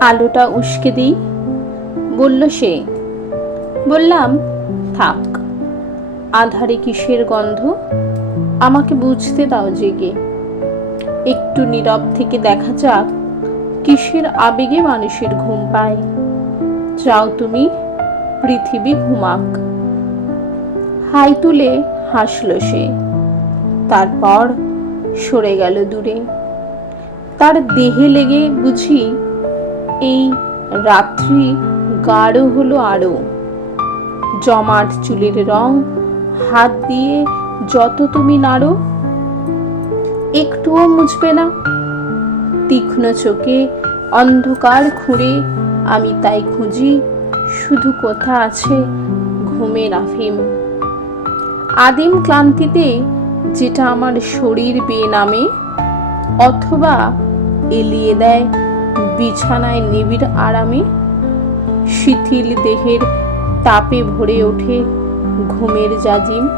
আলোটা উস্কে দিই, বলল সে। বললাম, থাক, আধারে কিসের গন্ধ, আমাকে বুঝতে দাও জেগে। একটু নীরব থেকে দেখা যাক কিসের আবেগে মানুষের ঘুম পায়। চাও তুমি পৃথিবী ঘুমাক। হাই তুলে হাসল সে, তারপর সরে গেল দূরে। তার দেহে লেগে বুঝি এই রাত্রি গাঢ় হলো আরো। জমাট চুলের রং হাত দিয়ে যত তুমি নাড়ো, একটুও মুছবে না। তীক্ষ্ণ চোখে অন্ধকার খুঁড়ে আমি তাই খুঁজি শুধু কোথা আছে ঘুমের আফিম। আদিম ক্লান্তিতে যেটা আমার শরীর বেয়ে নামে, অথবা এলিয়ে দেয় বিছানায় নিবিড় আরামে। শিথিল দেহের তাপে ভরে ওঠে ঘুমের জাজিম।